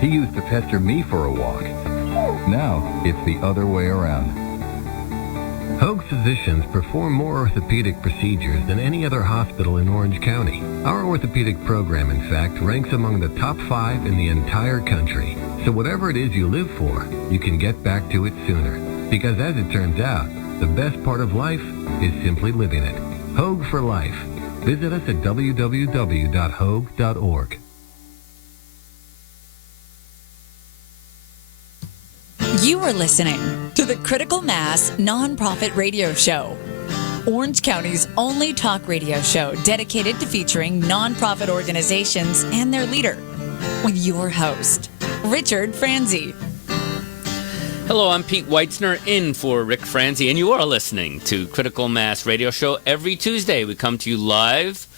He used to pester me for a walk. Now, it's the other way around. Hoag physicians perform more orthopedic procedures than any other hospital in Orange County. Our orthopedic program, in fact, ranks among the top 5 in the entire country. So whatever it is you live for, you can get back to it sooner. Because as it turns out, the best part of life is simply living it. Hoag for life. Visit us at www.hoag.org. You are listening to the Critical Mass Nonprofit Radio Show, Orange County's only talk radio show dedicated to featuring nonprofit organizations and their leader, with your host, Richard Franzi. Hello, I'm Pete Weitzner in for Rick Franzi, and you are listening to Critical Mass Radio Show. Every Tuesday, we come to you live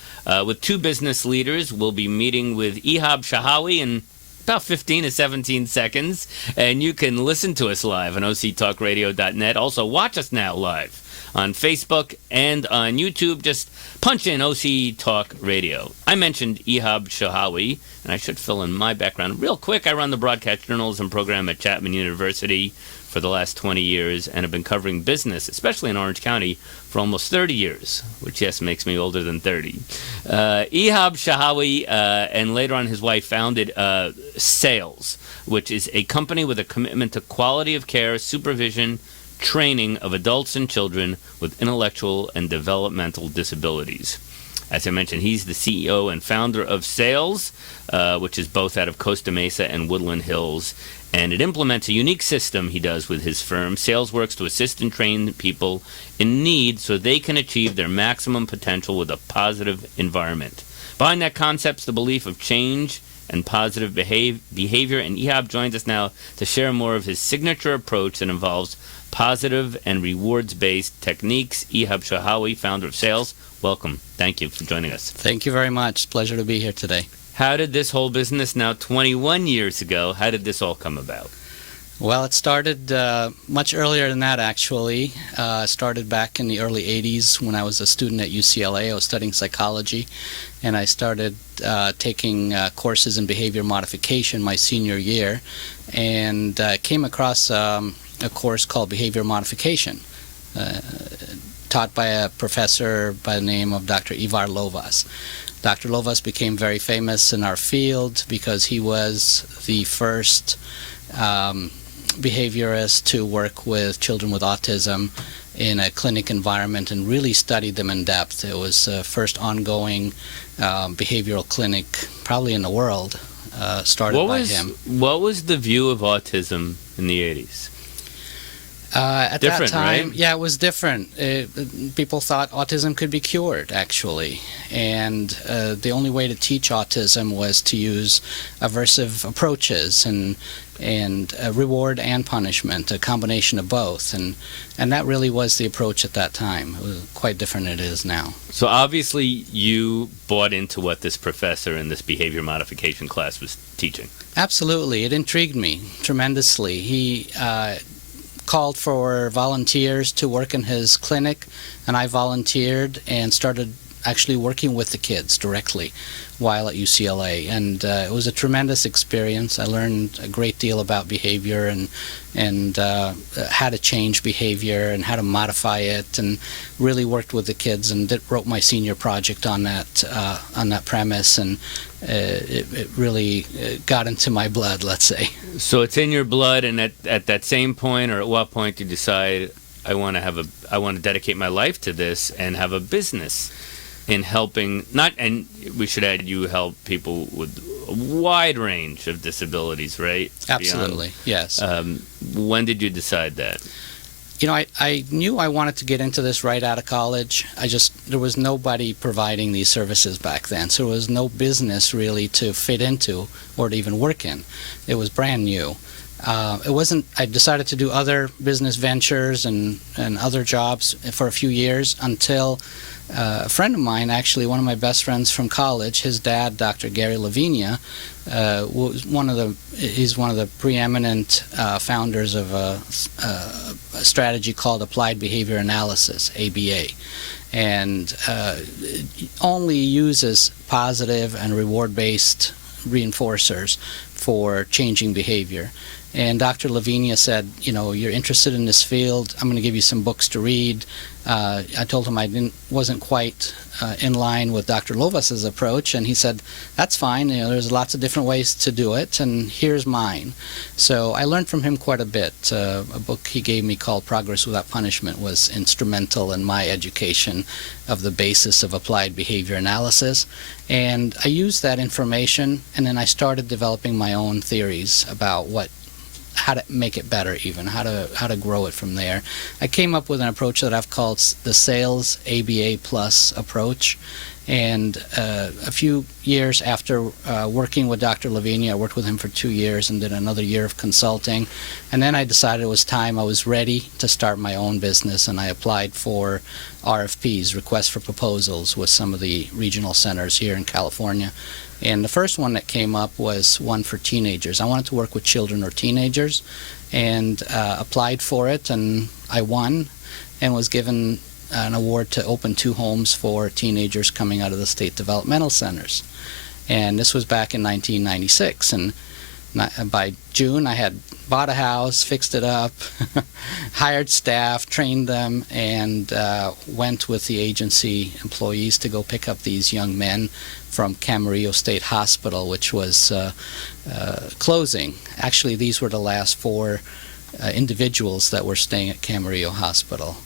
with 2 business leaders. We'll be meeting with Ihab Shahawi in about 15 to 17 seconds, and you can listen to us live on octalkradio.net. Also, watch us now live on Facebook and on YouTube. Just punch in OC Talk Radio. I mentioned Ihab Shahawi, and I should fill in my background real quick. I run the broadcast journalism program at Chapman University for the last 20 years and have been covering business, especially in Orange County, for almost 30 years, which, yes, makes me older than 30. Ihab Shahawi and later on his wife founded Sales, which is a company with a commitment to quality of care, supervision, training of adults and children with intellectual and developmental disabilities. As I mentioned, he's the CEO and founder of Sales, which is both out of Costa Mesa and Woodland Hills. And it implements a unique system he does with his firm. Sales works to assist and train people in need so they can achieve their maximum potential with a positive environment. Behind that concept's the belief of change and positive behavior, and Ihab joins us now to share more of his signature approach that involves positive and rewards-based techniques. Ihab Shahawi, founder of Sales, welcome. Thank you for joining us. Thank you very much. Pleasure to be here today. How did this whole business, now 21 years ago, how did this all come about? Well, it started much earlier than that, actually. Started back in the early 80s when I was a student at UCLA. I was studying psychology, and I started taking courses in behavior modification my senior year, and came across a course called Behavior Modification, taught by a professor by the name of Dr. Ivar Lovas. Dr. Lovas became very famous in our field because he was the first behaviorist to work with children with autism in a clinic environment and really studied them in depth. It was the first ongoing behavioral clinic probably in the world, started by him. What was the view of autism in the 80s? At different, that time, right? Yeah, it was different. People thought autism could be cured, actually. And the only way to teach autism was to use aversive approaches and reward and punishment, a combination of both. And that really was the approach at that time. It was quite different than it is now. So obviously you bought into what this professor in this behavior modification class was teaching. Absolutely. It intrigued me tremendously. He called for volunteers to work in his clinic, and I volunteered and started actually working with the kids directly while at UCLA, and it was a tremendous experience. I learned a great deal about behavior and how to change behavior and how to modify it, and really worked with the kids and wrote my senior project on that premise, and it really got into my blood, let's say. So it's in your blood, and at that same point, or at what point did you decide I want to dedicate my life to this and have a business in helping, and we should add, you help people with a wide range of disabilities, right? Absolutely, yes. When did you decide that? You know, I knew I wanted to get into this right out of college. There was nobody providing these services back then, so there was no business really to fit into or to even work in. It was brand new. I decided to do other business ventures and other jobs for a few years until a friend of mine, actually one of my best friends from college, his dad, Dr. Gary Lavinia, was he's one of the preeminent founders of a strategy called Applied Behavior Analysis, ABA, and only uses positive and reward-based reinforcers for changing behavior. And Dr. Lavinia said, you're interested in this field. I'm going to give you some books to read. I told him I wasn't quite in line with Dr. Lovas's approach, and he said, that's fine. There's lots of different ways to do it, and here's mine. So I learned from him quite a bit. A book he gave me called Progress Without Punishment was instrumental in my education of the basis of applied behavior analysis. And I used that information, and then I started developing my own theories about how to make it better, even how to grow it from there. I came up with an approach that I've called the Sales ABA Plus approach. And a few years after working with Dr. Lavinia, I worked with him for 2 years and did another year of consulting. And then I decided it was time. I was ready to start my own business, and I applied for RFPs, requests for proposals, with some of the regional centers here in California. And the first one that came up was one for teenagers. I wanted to work with children or teenagers, and applied for it, and I won and was given an award to open 2 homes for teenagers coming out of the state developmental centers. And this was back in 1996. And by June, I had bought a house, fixed it up, hired staff, trained them, and went with the agency employees to go pick up these young men from Camarillo State Hospital, which was closing. Actually, these were the last 4 individuals that were staying at Camarillo Hospital.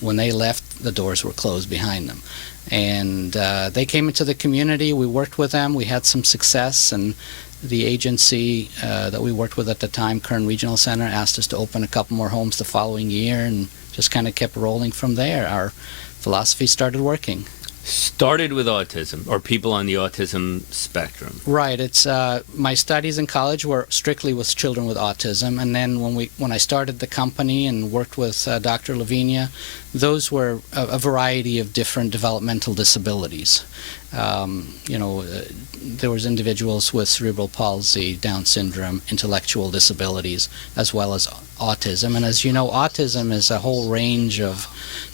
When they left, the doors were closed behind them. And they came into the community. We worked with them. We had some success, and the agency that we worked with at the time, Kern Regional Center, asked us to open a couple more homes the following year, and just kind of kept rolling from there. Our philosophy started working. Started with autism, or people on the autism spectrum. Right. It's my studies in college were strictly with children with autism, and then when I started the company and worked with Dr. Lavinia, those were a variety of different developmental disabilities. There was individuals with cerebral palsy, Down syndrome, intellectual disabilities, as well as autism. And as you know, autism is a whole range of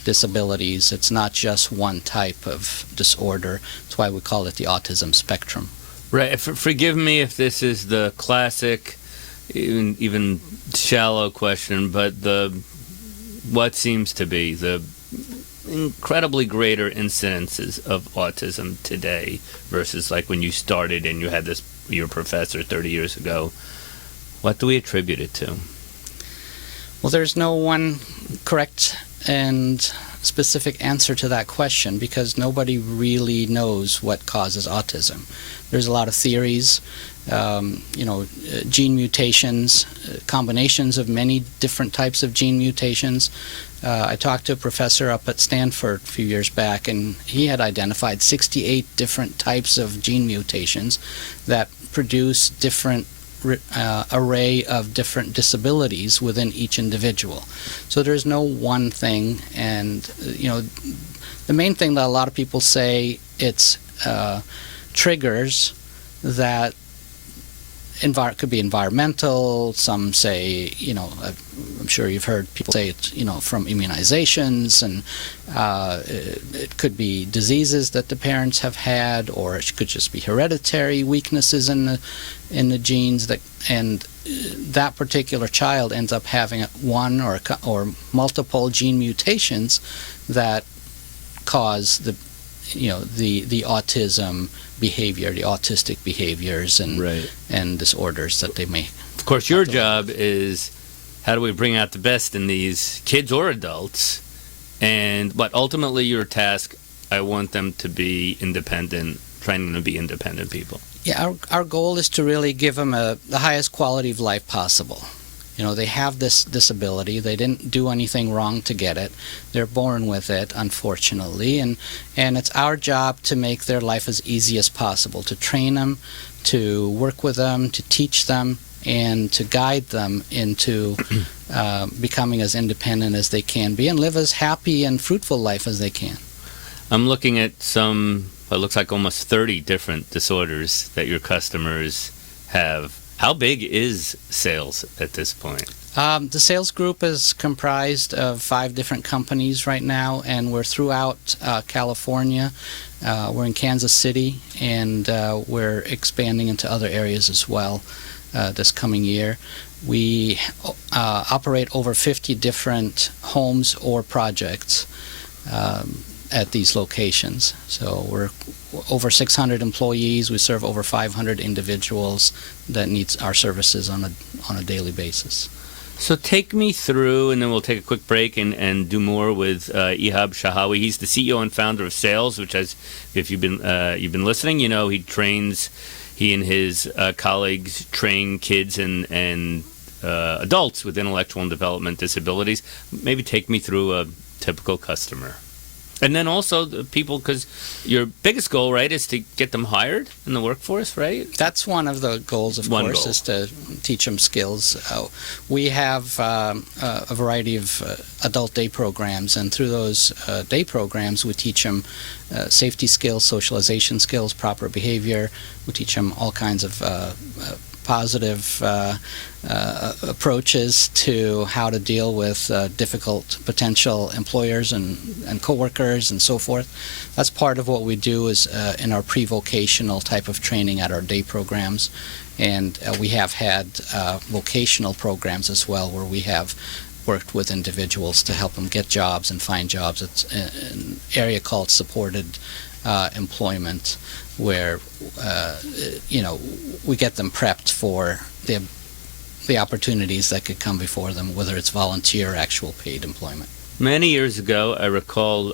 disabilities. It's not just one type of disorder. That's why we call it the autism spectrum. Right. Forgive me if this is the classic, even shallow question, but what seems to be the incredibly greater incidences of autism today versus like when you started and you had your professor 30 years ago. What do we attribute it to? Well, there's no one correct and specific answer to that question, because nobody really knows what causes autism. There's a lot of theories, gene mutations, combinations of many different types of gene mutations. I talked to a professor up at Stanford a few years back, and he had identified 68 different types of gene mutations that produce different array of different disabilities within each individual. So there's no one thing, and the main thing that a lot of people say, it's triggers that could be environmental. Some say, I'm sure you've heard people say it's, from immunizations, and it could be diseases that the parents have had, or it could just be hereditary weaknesses in the genes and that particular child ends up having one or multiple gene mutations that cause the autism behavior, the autistic behaviors and disorders that they may. Of course, your job is how do we bring out the best in these kids or adults, but ultimately your task, I want them to be independent, training them to be independent people. Yeah, our goal is to really give them the highest quality of life possible. They have this disability. They didn't do anything wrong to get it. They're born with it, unfortunately, and it's our job to make their life as easy as possible, to train them, to work with them, to teach them, and to guide them into becoming as independent as they can be and live as happy and fruitful life as they can. I'm looking at it looks like almost 30 different disorders that your customers have. How big is sales at this point? The sales group is comprised of 5 different companies right now, and we're throughout California. We're in Kansas City, and we're expanding into other areas as well this coming year. We operate over 50 different homes or projects at these locations. So we're over 600 employees. We serve over 500 individuals that need our services on a daily basis. So take me through, and then we'll take a quick break and do more with Ihab Shahawi. He's the CEO and founder of Sales, which, has, if you've been listening, you know he and his colleagues train kids and adults with intellectual and development disabilities. Maybe take me through a typical customer. And then also the people, because your biggest goal, right, is to get them hired in the workforce, right? That's one of the goals, of course, is to teach them skills. We have a variety of adult day programs, and through those day programs, we teach them safety skills, socialization skills, proper behavior. We teach them all kinds of positive approaches to how to deal with difficult potential employers and coworkers and so forth. That's part of what we do is in our pre-vocational type of training at our day programs. And we have had vocational programs as well, where we have worked with individuals to help them get jobs and find jobs. It's an area called supported employment, where we get them prepped for the opportunities that could come before them, whether it's volunteer or actual paid employment. Many years ago, I recall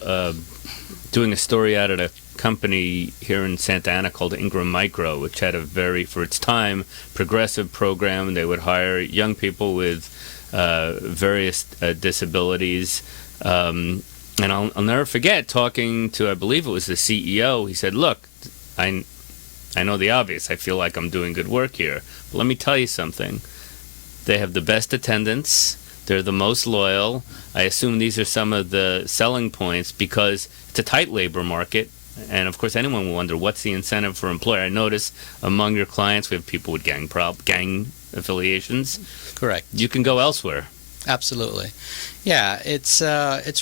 doing a story out at a company here in Santa Ana called Ingram Micro, which had a very, for its time, progressive program. They would hire young people with various disabilities. And I'll never forget talking to, I believe it was the CEO. He said, look, I know the obvious. I feel like I'm doing good work here. But let me tell you something. They have the best attendance. They're the most loyal. I assume these are some of the selling points because it's a tight labor market. And, of course, anyone will wonder, what's the incentive for employer? I notice among your clients we have people with gang affiliations. Correct. You can go elsewhere. Absolutely. Yeah, it's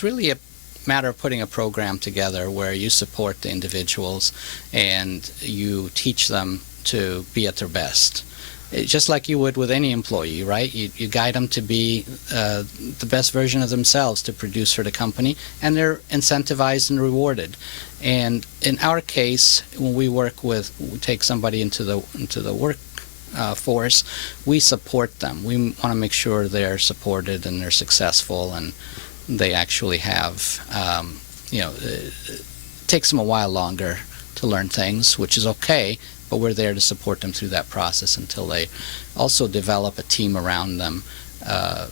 really a matter of putting a program together where you support the individuals and you teach them to be at their best. Just like you would with any employee, right? You guide them to be the best version of themselves to produce for the company, and they're incentivized and rewarded. And in our case, when we take somebody into the work force, we support them. We want to make sure they're supported and they're successful, and they actually have, it takes them a while longer to learn things, which is okay, but we're there to support them through that process until they also develop a team around them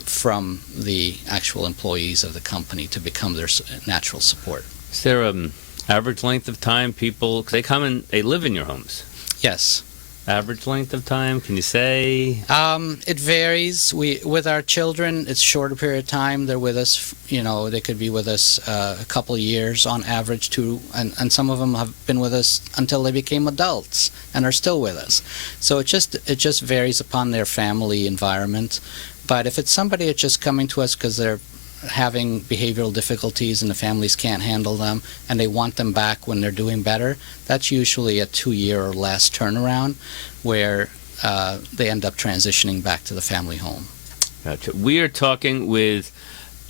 from the actual employees of the company to become their natural support. Is there an average length of time people, because they come and they live in your homes? Yes. Average length of time, can you say? It varies. With our children, it's a shorter period of time. They're with us, they could be with us a couple of years on average too, and some of them have been with us until they became adults and are still with us. So it just varies upon their family environment. But if it's somebody that's just coming to us because they're having behavioral difficulties and the families can't handle them and they want them back when they're doing better, that's usually a 2-year or less turnaround where they end up transitioning back to the family home. Gotcha. We are talking with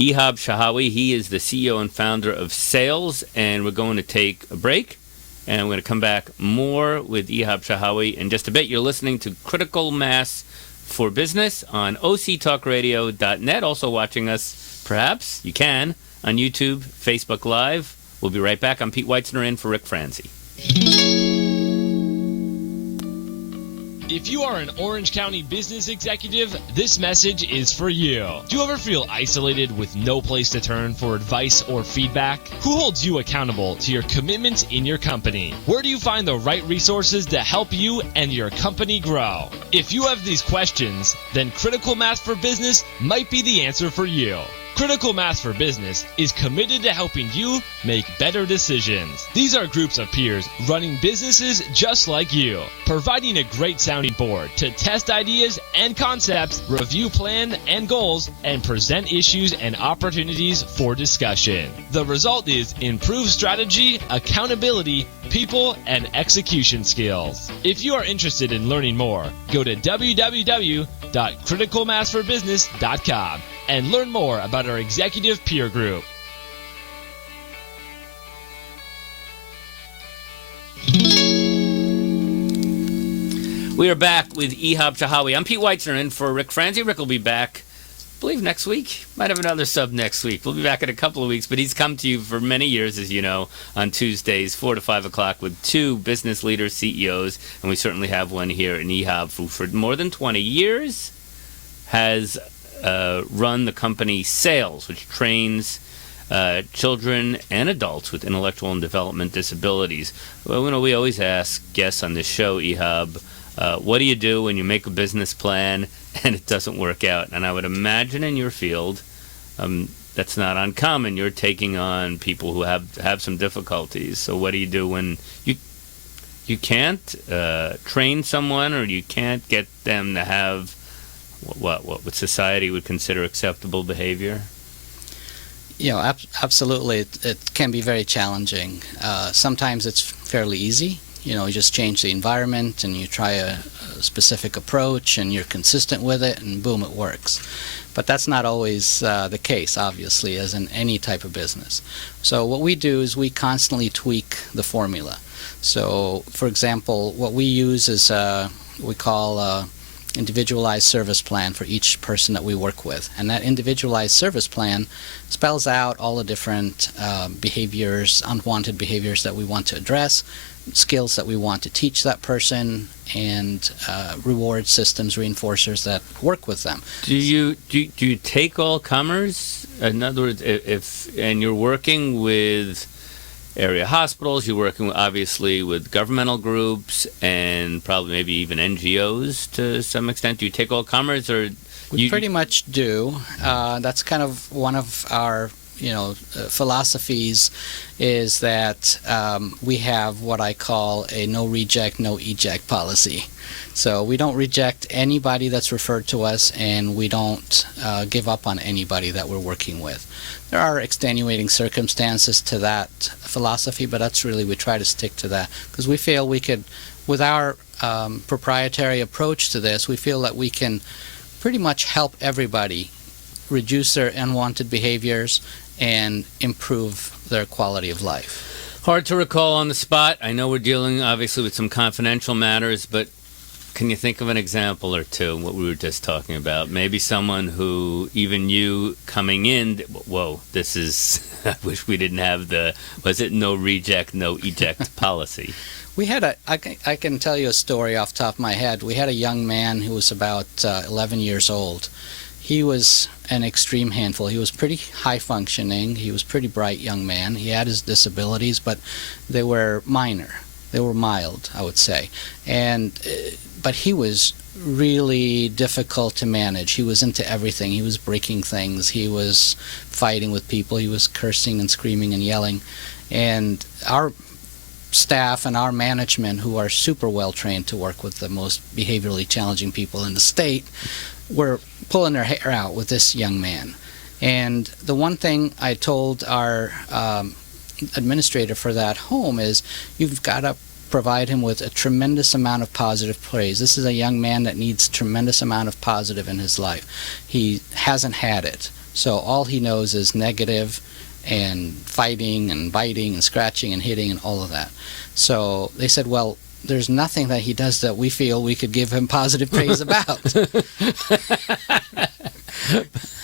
Ihab Shahawi. He is the CEO and founder of Sales, and we're going to take a break, and we're going to come back more with Ihab Shahawi in just a bit. You're listening to Critical Mass for Business on octalkradio.net. Also watching us, perhaps you can, on YouTube, Facebook Live. We'll be right back. I'm Pete Weitzner in for Rick Franzi. If you are an Orange County business executive, this message is for you. Do you ever feel isolated with no place to turn for advice or feedback? Who holds you accountable to your commitments in your company? Where do you find the right resources to help you and your company grow? If you have these questions, then Critical Mass for Business might be the answer for you. Critical Mass for Business is committed to helping you make better decisions. These are groups of peers running businesses just like you, providing a great sounding board to test ideas and concepts, review plan and goals, and present issues and opportunities for discussion. The result is improved strategy, accountability, people, and execution skills. If you are interested in learning more, go to www.criticalmassforbusiness.com and learn more about our executive peer group. We are back with Ehab Shahawi. I'm Pete Weitzner in for Rick Franzi. Rick will be back, I believe, next week. Might have another sub next week. We'll be back in a couple of weeks, but he's come to you for many years, as you know, on Tuesdays, 4 to 5 o'clock with two business leaders, CEOs, and we certainly have one here in Ehab who, for more than 20 years, has run the company Sales, which trains children and adults with intellectual and development disabilities. Well, we always ask guests on this show, Ehab, what do you do when you make a business plan and it doesn't work out? And I would imagine in your field, that's not uncommon. You're taking on people who have some difficulties. So what do you do when you can't train someone, or you can't get them to have what society would consider acceptable behavior? Absolutely. It can be very challenging. Sometimes it's fairly easy. You just change the environment and you try a specific approach and you're consistent with it, and boom, it works. But that's not always the case, obviously, as in any type of business. So what we do is we constantly tweak the formula. So, for example, what we use is we call individualized service plan for each person that we work with. And that individualized service plan spells out all the different behaviors, unwanted behaviors that we want to address, skills that we want to teach that person, and reward systems, reinforcers that work with them. Do you take all comers? In other words, and you're working with area hospitals, you're working obviously with governmental groups and probably maybe even NGOs to some extent. Do you take all comers, or we pretty much do? That's kind of one of our philosophies, is that we have what I call a no reject, no eject policy. So we don't reject anybody that's referred to us, and we don't give up on anybody that we're working with. There are extenuating circumstances to that philosophy, but that's really, we try to stick to that because we feel we could, with our proprietary approach to this, we feel that we can pretty much help everybody reduce their unwanted behaviors and improve their quality of life. Hard to recall on the spot. I know we're dealing obviously with some confidential matters, but can you think of an example or two, what we were just talking about? Maybe someone who, even you coming in, whoa, this is, I wish we didn't have was it no reject, no eject policy? We had I can tell you a story off the top of my head. We had a young man who was about 11 years old. He was an extreme handful. He was pretty high functioning. He was a pretty bright young man. He had his disabilities, but they were minor. They were mild, I would say. But he was really difficult to manage. He was into everything. He was breaking things. He was fighting with people. He was cursing and screaming and yelling. And our staff and our management, who are super well trained to work with the most behaviorally challenging people in the state, were pulling their hair out with this young man. And the one thing I told our administrator for that home is, you've got to provide him with a tremendous amount of positive praise. This is a young man that needs tremendous amount of positive in his life. He hasn't had it. So all he knows is negative and fighting and biting and scratching and hitting and all of that. So they said, well, there's nothing that he does that we feel we could give him positive praise about.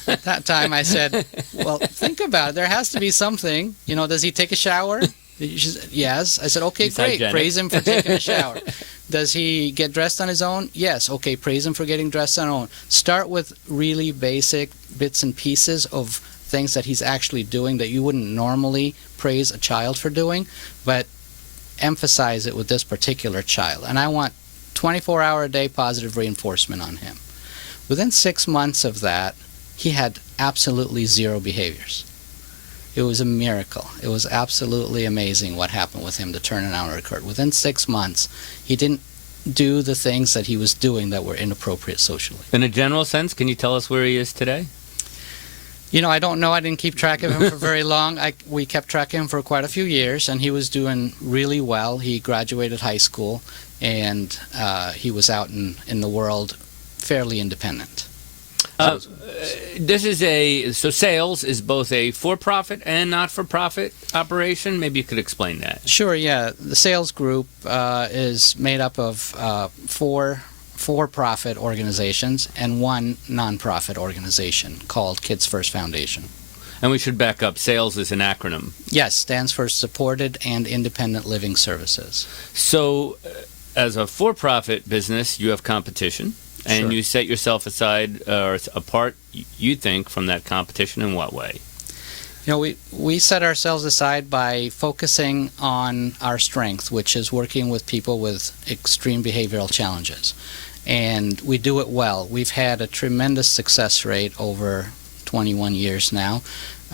At that time I said, well, think about it. There has to be something. Does he take a shower? She said, yes. I said, okay, great. Hygienic. Praise him for taking a shower. Does he get dressed on his own? Yes. Okay, praise him for getting dressed on his own. Start with really basic bits and pieces of things that he's actually doing that you wouldn't normally praise a child for doing, but emphasize it with this particular child. And I want 24-hour-a-day positive reinforcement on him. Within 6 months of that, he had absolutely zero behaviors. It was a miracle. It was absolutely amazing what happened with him. The turnaround occurred. Within 6 months, he didn't do the things that he was doing that were inappropriate socially. In a general sense, can you tell us where he is today? You know, I don't know. I didn't keep track of him for very long. We kept track of him for quite a few years, and he was doing really well. He graduated high school, and he was out in the world fairly independent. So sales is both a for-profit and not-for-profit operation. Maybe you could explain that. Sure, yeah. The sales group is made up of four for-profit organizations and one non-profit organization called Kids First Foundation. And we should back up. SAILS is an acronym. Yes, stands for Supported and Independent Living Services. So as a for-profit business, you have competition. And Sure. you set yourself aside or apart, you think, from that competition in what way? You know, we set ourselves aside by focusing on our strength, which is working with people with extreme behavioral challenges. And we do it well. We've had a tremendous success rate over 21 years now.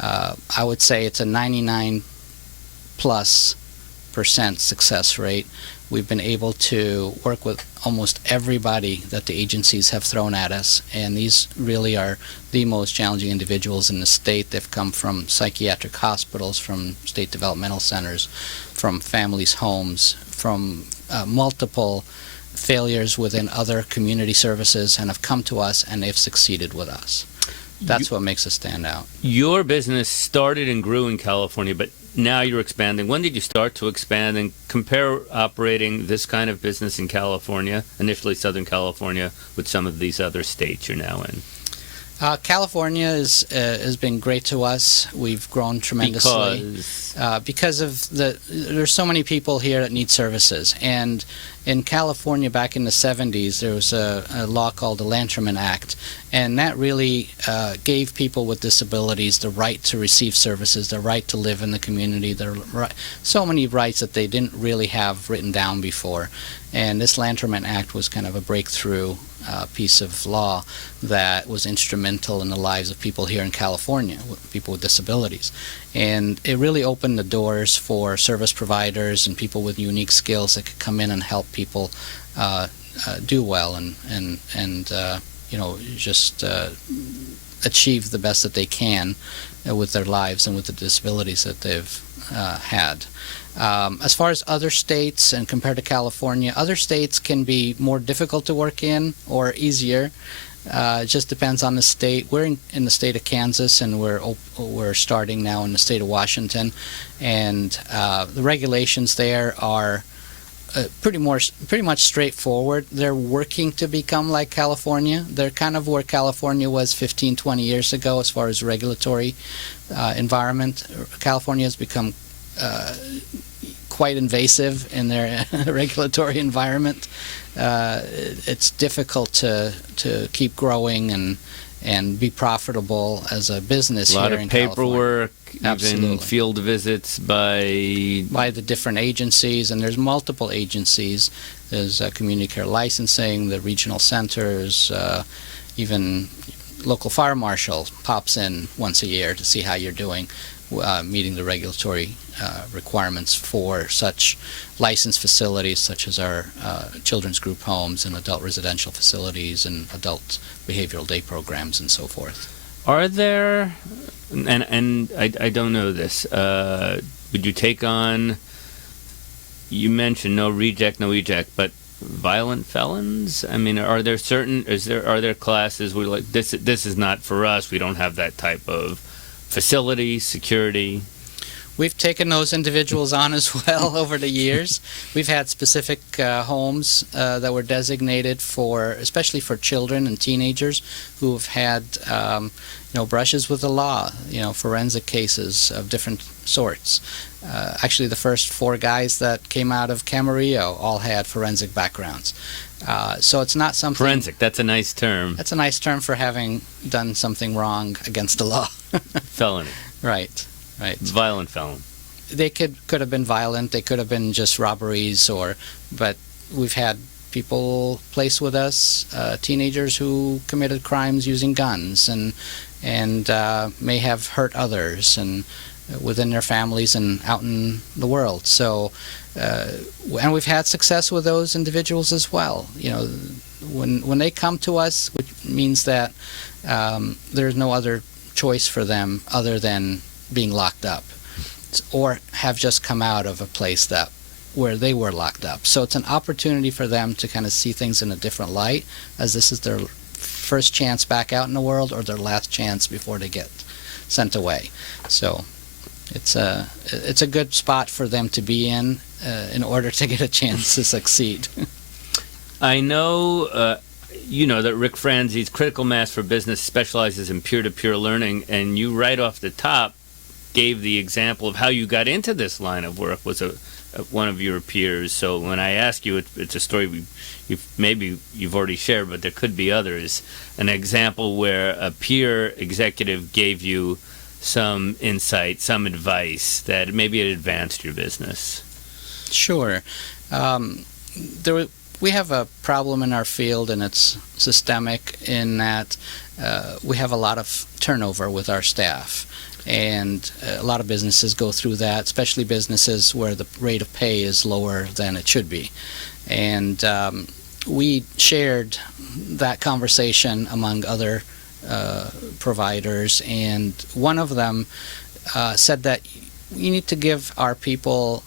I would say it's a 99+% success rate. We've been able to work with almost everybody that the agencies have thrown at us, and these really are the most challenging individuals in the state. They've come from psychiatric hospitals, from state developmental centers, from families' homes, from multiple failures within other community services, and have come to us and they've succeeded with us. That's what makes us stand out. Your business started and grew in California, but now you're expanding. When did you start to expand and compare operating this kind of business in California, initially Southern California, with some of these other states you're now in? California has been great to us. We've grown tremendously because of there's so many people here that need services. And in California, back in the 70s, there was a law called the Lanterman Act, and that really gave people with disabilities the right to receive services, the right to live in the community, so many rights that they didn't really have written down before. And this Lanterman Act was kind of a breakthrough piece of law that was instrumental in the lives of people here in California, people with disabilities. And it really opened the doors for service providers and people with unique skills that could come in and help people do well and just achieve the best that they can with their lives and with the disabilities that they've had. As far as other states and compared to California, other states can be more difficult to work in or easier. It just depends on the state. We're in the state of Kansas, and we're starting now in the state of Washington, and the regulations there are pretty much straightforward. They're working to become like California. They're kind of where California was 15, 20 years ago as far as regulatory environment. California has become quite invasive in their regulatory environment. It's difficult to keep growing and be profitable as a business here in California. A lot of paperwork, Absolutely. even field visits by the different agencies, and there's multiple agencies. There's community care licensing, the regional centers, even local fire marshal pops in once a year to see how you're doing, meeting the regulatory requirements for such licensed facilities such as our children's group homes and adult residential facilities and adult behavioral day programs and so forth. Are there, and I don't know this, would you take on, you mentioned no reject, but violent felons? I mean, are there classes where like this is not for us, we don't have that type of facility, security? We've taken those individuals on as well over the years. We've had specific homes that were designated especially for children and teenagers who have had, brushes with the law, forensic cases of different sorts. Actually, the first 4 guys that came out of Camarillo all had forensic backgrounds. So it's not something... Forensic, that's a nice term. That's a nice term for having done something wrong against the law. Felony. Right. Violent felon. They could have been violent. They could have been just robberies, but we've had people placed with us, teenagers who committed crimes using guns, and and may have hurt others and within their families and out in the world. So, and we've had success with those individuals as well. You know, when they come to us, which means that there's no other choice for them other than being locked up, or have just come out of a place that where they were locked up. So it's an opportunity for them to kind of see things in a different light, as this is their first chance back out in the world or their last chance before they get sent away. So it's a good spot for them to be in order to get a chance to succeed. I know you know that Rick Franzi's Critical Mass for Business specializes in peer-to-peer learning, and you right off the top gave the example of how you got into this line of work was one of your peers. So when I ask you, it's a story you've already shared, but there could be others. An example where a peer executive gave you some insight, some advice that maybe it advanced your business. Sure. We have a problem in our field, and it's systemic in that we have a lot of turnover with our staff. And a lot of businesses go through that, especially businesses where the rate of pay is lower than it should be. And we shared that conversation among other providers, and one of them said that you need to give our people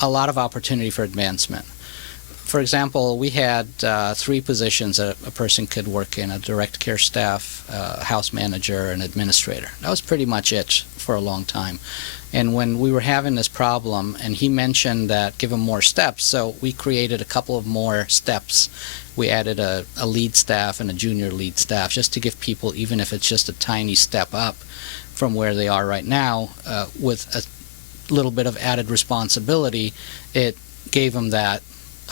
a lot of opportunity for advancement. For example, we had 3 positions that a person could work in: a direct care staff, house manager, and administrator. That was pretty much it for a long time. And when we were having this problem, and he mentioned that give them more steps, so we created a couple of more steps. We added a lead staff and a junior lead staff just to give people, even if it's just a tiny step up from where they are right now, with a little bit of added responsibility, it gave them that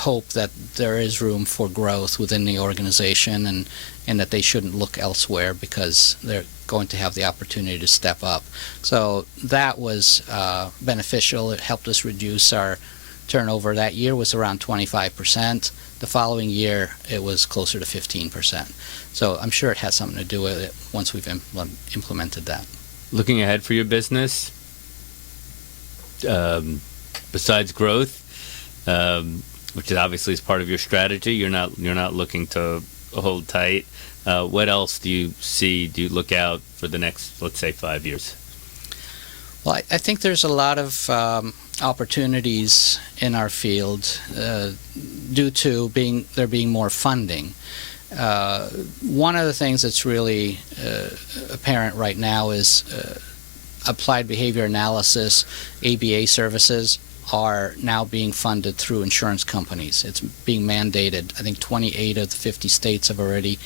hope that there is room for growth within the organization, and that they shouldn't look elsewhere because they're going to have the opportunity to step up. So that was beneficial. It helped us reduce our turnover. That year was around 25%. The following year it was closer to 15%. So I'm sure it has something to do with it once we've implemented that. Looking ahead for your business, besides growth, which is obviously is part of your strategy, you're not looking to hold tight. What else do you see? Do you look out for the next, let's say, 5 years? Well, I think there's a lot of opportunities in our field due to there being more funding. One of the things that's really apparent right now is applied behavior analysis, ABA services, are now being funded through insurance companies. It's being mandated. I think 28 of the 50 states have already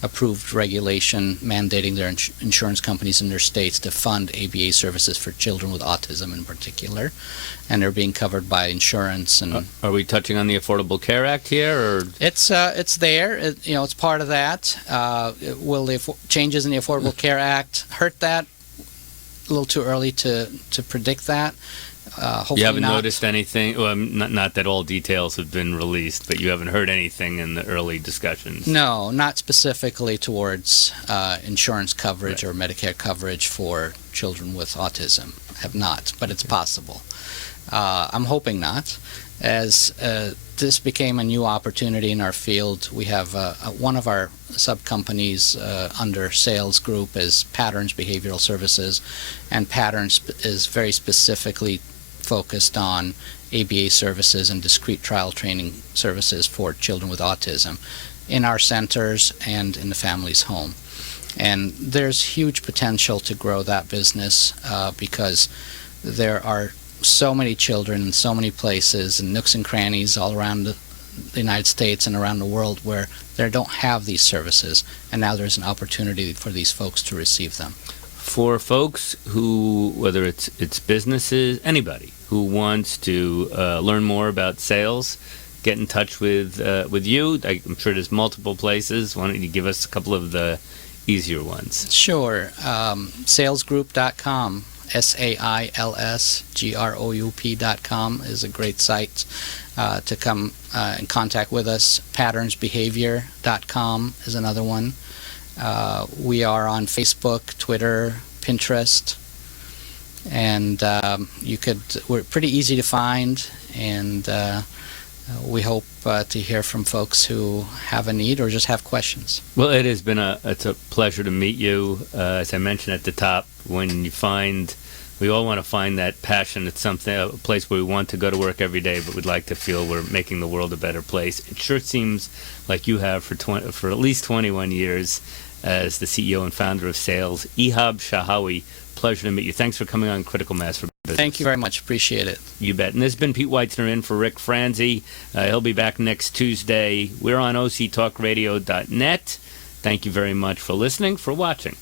approved regulation mandating their insurance companies in their states to fund ABA services for children with autism in particular, and they're being covered by insurance. And are we touching on the Affordable Care Act here, or it's there? It's part of that. Will the changes in the Affordable Care Act hurt that? A little too early to predict that. Hopefully you haven't not. noticed anything? Well, not that all details have been released, but you haven't heard anything in the early discussions? No, not specifically towards insurance coverage or Medicare coverage for children with autism. Have not, but it's possible. I'm hoping not. As this became a new opportunity in our field, we have one of our sub-companies under sales group is Patterns Behavioral Services, and Patterns is very specifically focused on ABA services and discrete trial training services for children with autism in our centers and in the family's home. And there's huge potential to grow that business because there are so many children in so many places and nooks and crannies all around the United States and around the world where they don't have these services, and now there's an opportunity for these folks to receive them. For folks who, whether it's businesses, anybody who wants to learn more about sales, get in touch with you. I'm sure there's multiple places. Why don't you give us a couple of the easier ones? Sure. Salesgroup.com. SAILSGROUP.com is a great site to come in contact with us. Patternsbehavior.com is another one. We are on Facebook, Twitter, Pinterest, and we're pretty easy to find, and we hope to hear from folks who have a need or just have questions. Well, it's a pleasure to meet you. As I mentioned at the top, we all want to find that passion. It's a place where we want to go to work every day, but we'd like to feel we're making the world a better place. It sure seems like you have for at least 21 years as the CEO and founder of Sales. Ihab Shahawi, pleasure to meet you. Thanks for coming on Critical Mass for Business. Thank you very much. Appreciate it. You bet. And this has been Pete Weitzner in for Rick Franzi. He'll be back next Tuesday. We're on octalkradio.net. Thank you very much for listening, for watching.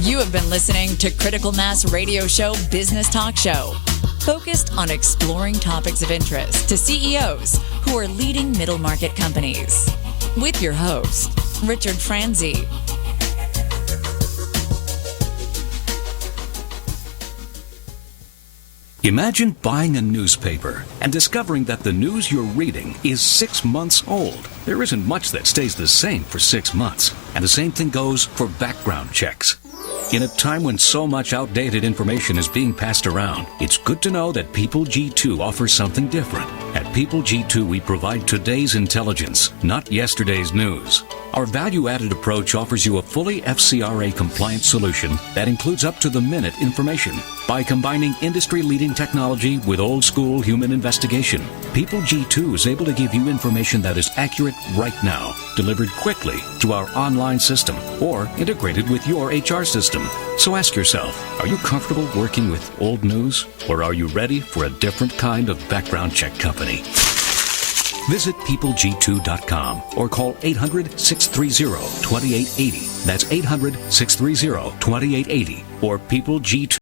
You have been listening to Critical Mass Radio Show Business Talk Show, focused on exploring topics of interest to CEOs who are leading middle market companies. With your host, Richard Franzi. Imagine buying a newspaper and discovering that the news you're reading is 6 months old. There isn't much that stays the same for 6 months, and the same thing goes for background checks. In a time when so much outdated information is being passed around, it's good to know that People G2 offers something different. At People G2, we provide today's intelligence, not yesterday's news. Our value-added approach offers you a fully FCRA-compliant solution that includes up-to-the-minute information. By combining industry-leading technology with old-school human investigation, People G2 is able to give you information that is accurate right now, delivered quickly through our online system, or integrated with your HR system. So ask yourself, are you comfortable working with old news, or are you ready for a different kind of background check company? Visit peopleg2.com or call 800-630-2880. That's 800-630-2880 or People G2.